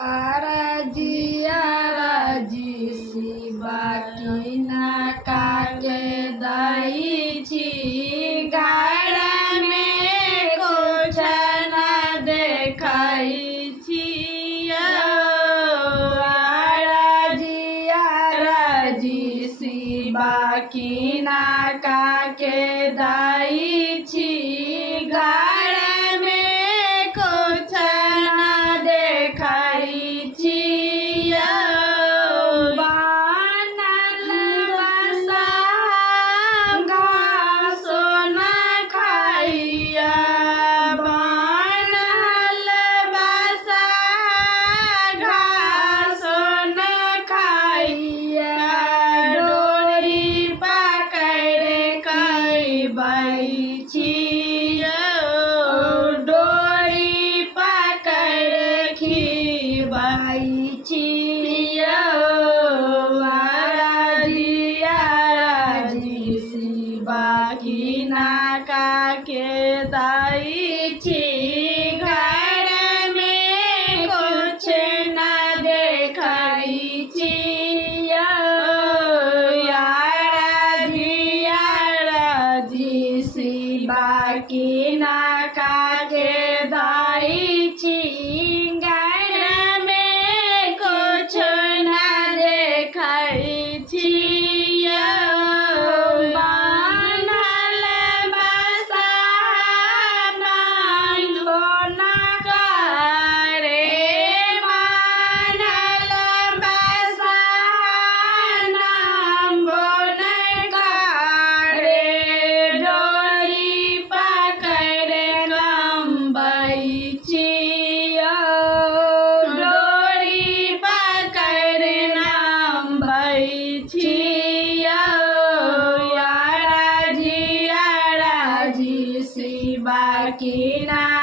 आराजी शिवा की नाका के दाई छी गाड़ा में कुछ न देखाई छी आराजी शिवा की नाका के दाई छी गाड़ा में कुछ न देखाई छी बनल बसा घासो न खाइया बनल बसा घासो न खाइया डोरी पकड़ कई बैठी डोरी पकड़ खिबाई आराजी शिवा की नाका के दाई छी घर में कुछ न देखाई छी आराजी शिवा की नाका के दाई छी घर में कुछ न देखाई छी बनल बसा नाइलो न करे बनल बसा नाम्बो न करे डोरी पकड़ लंबाई छी डोरी पकड़ लंबाई छी आराजी शिवा की ना